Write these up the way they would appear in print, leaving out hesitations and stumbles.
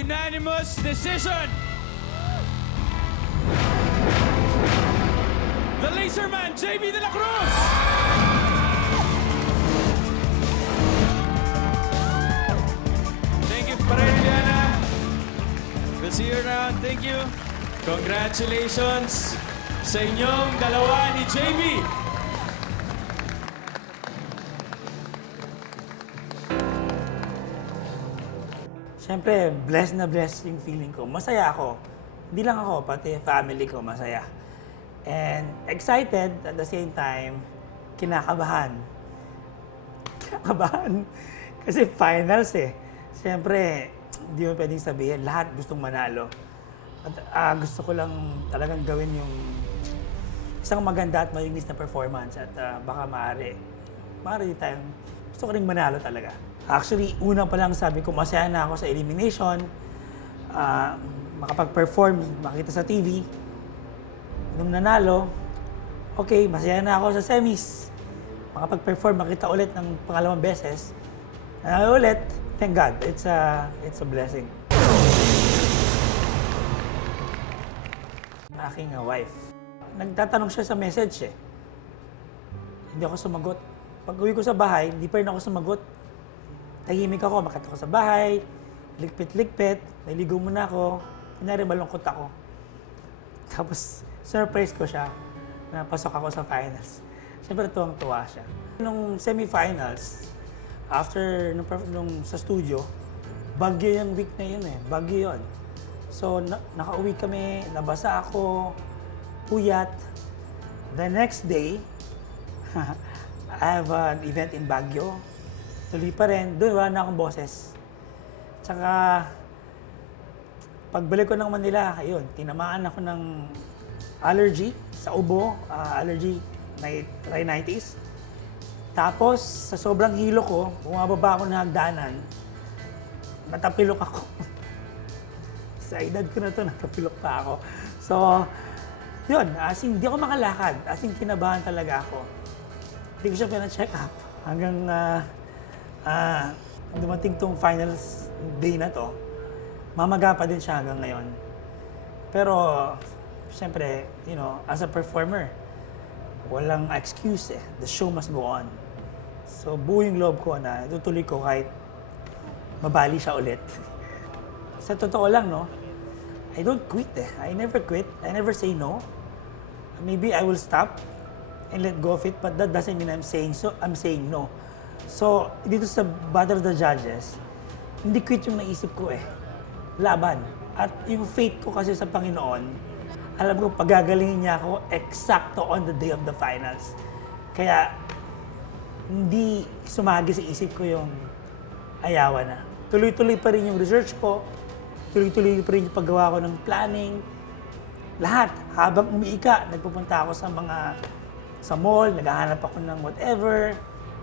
unanimous decision. The Laserman, JB De La Cruz. Thank you, Pareliana. We'll see you around. Thank you. Congratulations sa inyong dalawa ni JB. Siyempre, blessed na blessed yung feeling ko. Masaya ako. Hindi lang ako, pati family ko masaya. And excited at the same time, kinakabahan. Kinakabahan. Kasi finals eh. Siyempre, hindi mo pwedeng sabihin, lahat gustong manalo. At gusto ko lang talagang gawin yung isang maganda at malinis na performance at baka maaari tayong gusto ko rin manalo talaga. Actually, una pa lang sabi ko, masaya na ako sa elimination, makapag-perform, makita sa TV. Nung nanalo, okay, masaya na ako sa semis. Makapag-perform, makita ulit ng pangalawang beses. Nanalo ulit, thank God, it's a blessing. Aking wife. Nagtatanong siya sa message eh. Hindi ako sumagot. Pag uwi ko sa bahay, hindi pa rin ako sumagot. Tahimik ako, makita ko sa bahay, ligpit-ligpit, naligo muna ako, kunyari malungkot ako. Tapos, surprise ko siya na pasok ako sa finals. Siyempre, tuwang-tuwa siya. Nung semifinals, after nung sa studio, bagyo yung week na yun eh, bagyo yun. So, nakauwi kami, nabasa ako, puyat. The next day, I have an event in Baguio. Tuloy pa rin, doon wala na akong boses. Tsaka, pagbalik ko ng Manila, ayun, tinamaan ako ng allergy sa ubo, allergy rhinitis. Tapos, sa sobrang hilo ko, bumababa ako ng hagdanan, natapilok ako. Sa edad ko na to, natapilok pa ako. So, yun, as in, hindi ako makalakad. As in, kinabahan talaga ako. Hindi ko siya pina-check up. Hanggang dumating tong finals day na to, mamaga pa din siya hanggang ngayon. Pero, siyempre, you know, as a performer, walang excuse eh. The show must go on. So, buo yung loob ko na itutuloy ko kahit mabali siya ulit. Sa totoo lang, no, I don't quit eh. I never quit. I never say no. Maybe I will stop and let go of it, but that doesn't mean I'm saying no. So, dito sa Battle of the Judges, hindi quit yung naisip ko eh. Laban. At yung faith ko kasi sa Panginoon, alam ko pagagalingin niya ako eksakto on the day of the finals. Kaya, hindi sumagi sa isip ko yung ayawan na. Tuloy-tuloy pa rin yung research ko, tuloy-tuloy pa rin yung paggawa ko ng planning. Lahat, habang umiika, nagpupunta ako sa mall, naghahanap ako ng whatever,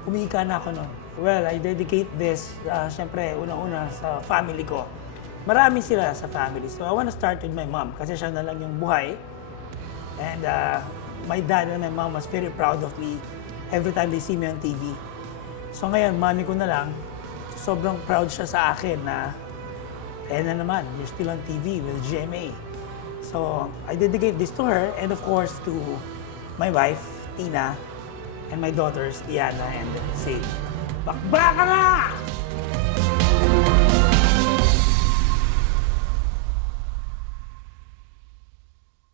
umiika na ako nun. Well, I dedicate this, syempre, una-una sa family ko. Marami sila sa family. So I wanna start with my mom kasi siya na lang yung buhay. And my dad and my mom was very proud of me every time they see me on TV. So ngayon, mami ko na lang, sobrang proud siya sa akin na na naman, you're still on TV with GMA. So I dedicate this to her and of course to my wife, Tina, and my daughters, Diana and Sadie. Bakbaka na!